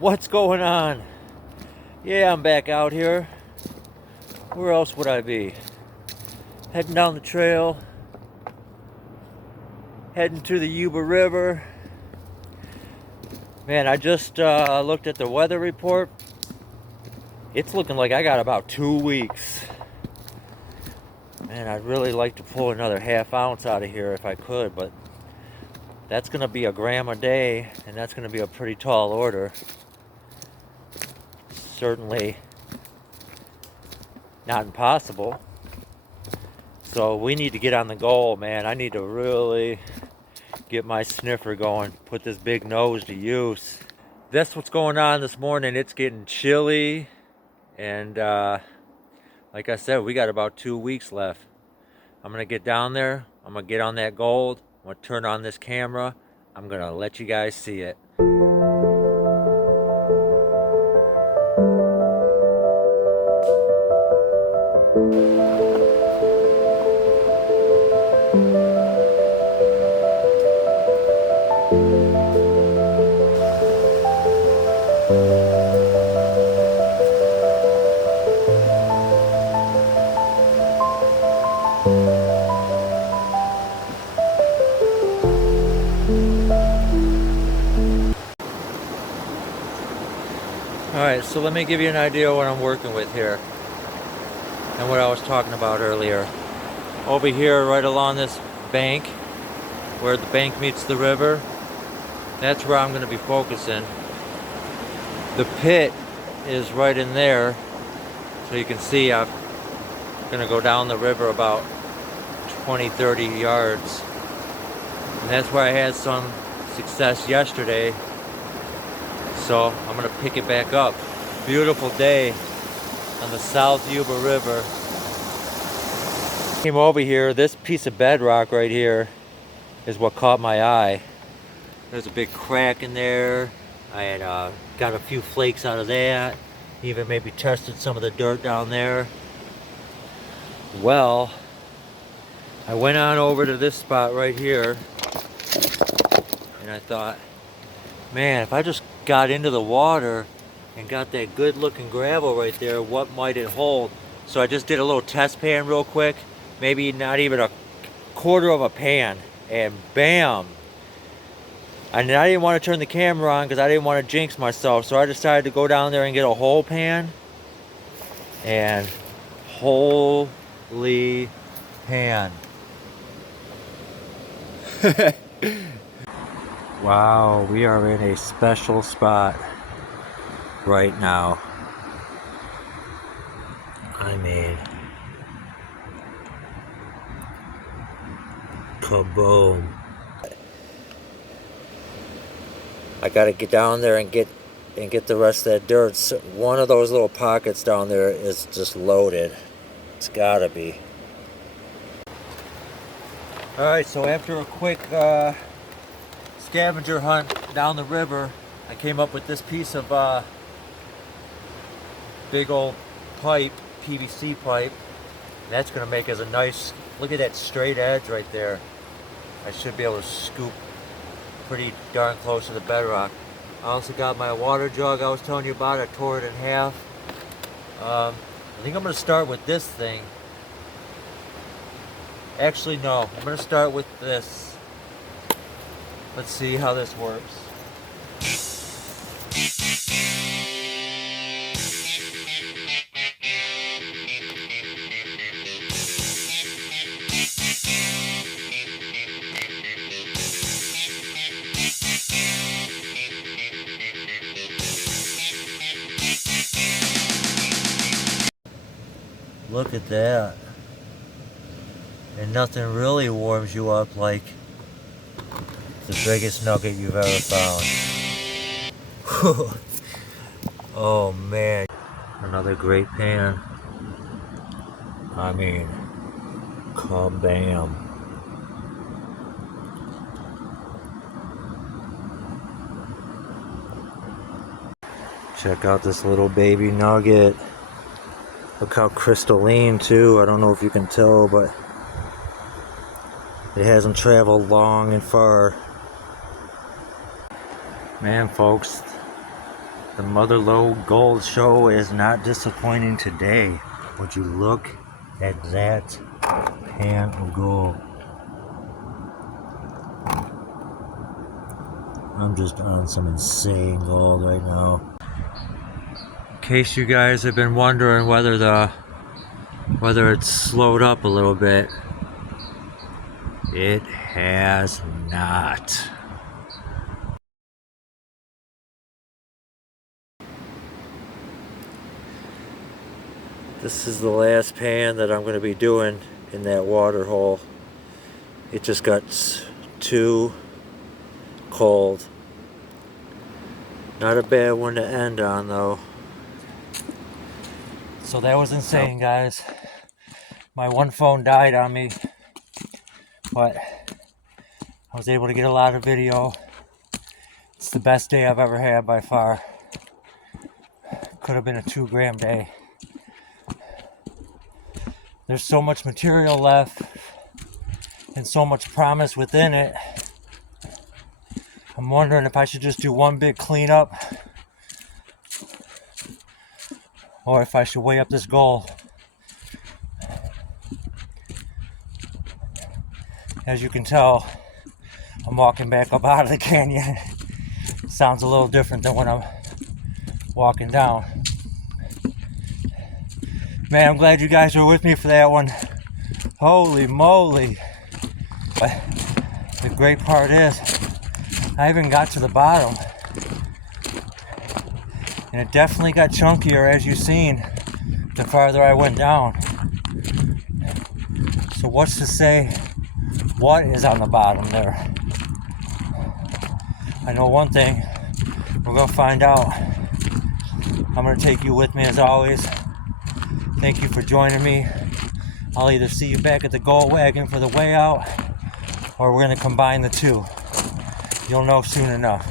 What's going on? Yeah, I'm back out here. Where else would I be? Heading down the trail, heading to the Yuba River. Man, I just looked at the weather report. It's looking like I got about 2 weeks. Man, I'd really like to pull another half ounce out of here if I could, but that's gonna be a gram a day, and that's gonna be a pretty tall order. Certainly not impossible. So we need to get on the goal, man. I need to really get my sniffer going, put this big nose to use. That's what's going on this morning. It's getting chilly, and like I said, we got about 2 weeks left. I'm gonna get down there, I'm gonna get on that gold, I'm gonna turn on this camera, I'm gonna let you guys see it. Alright, so let me give you an idea of what I'm working with here and what I was talking about earlier. Over here, right along this bank, where the bank meets the river, that's where I'm going to be focusing. The pit is right in there, so you can see I'm going to go down the river about 20-30 yards. And that's where I had some success yesterday. So I'm gonna pick it back up. Beautiful day on the South Yuba River. Came over here, this piece of bedrock right here is what caught my eye. There's a big crack in there. I had got a few flakes out of that. Even maybe tested some of the dirt down there. Well, I went on over to this spot right here, and I thought, man, if I just got into the water and got that good looking gravel right there, what might it hold? So I just did a little test pan real quick, maybe not even a quarter of a pan, and bam. And I didn't want to turn the camera on because I didn't want to jinx myself, so I decided to go down there and get a whole pan. And holy pan. Wow, we are in a special spot right now. I mean, kaboom. I gotta get down there and get the rest of that dirt. So one of those little pockets down there is just loaded. It's gotta be. Alright, so after a quick scavenger hunt down the river, I came up with this piece of big old pipe, PVC pipe. And that's going to make us a nice, look at that straight edge right there. I should be able to scoop pretty darn close to the bedrock. I also got my water jug I was telling you about. I tore it in half. I think I'm going to start with this thing. Actually, no, I'm going to start with this. Let's see how this works. Look at that. And nothing really warms you up like the biggest nugget you've ever found. Oh man, another great pan. I mean, kabam. Check out this little baby nugget. Look how crystalline too. I don't know if you can tell, but it hasn't traveled long and far. Man, folks, The Motherlode Gold Show is not disappointing today. Would you look at that pan of gold? I'm just on some insane gold right now. In case you guys have been wondering whether it's slowed up a little bit, it has not. This is the last pan that I'm going to be doing in that water hole. It just got too cold. Not a bad one to end on though. So that was insane, guys. My one phone died on me, but I was able to get a lot of video. It's the best day I've ever had by far. Could have been a 2-gram day. There's so much material left and so much promise within it. I'm wondering if I should just do one big cleanup or if I should weigh up this gold. As you can tell, I'm walking back up out of the canyon. Sounds a little different than when I'm walking down. Man, I'm glad you guys were with me for that one. Holy moly. But the great part is, I even got to the bottom. And it definitely got chunkier, as you've seen, the farther I went down. So what's to say what is on the bottom there? I know one thing, we're gonna find out. I'm gonna take you with me as always. Thank you for joining me. I'll either see you back at the gold wagon for the way out, or we're gonna combine the two. You'll know soon enough.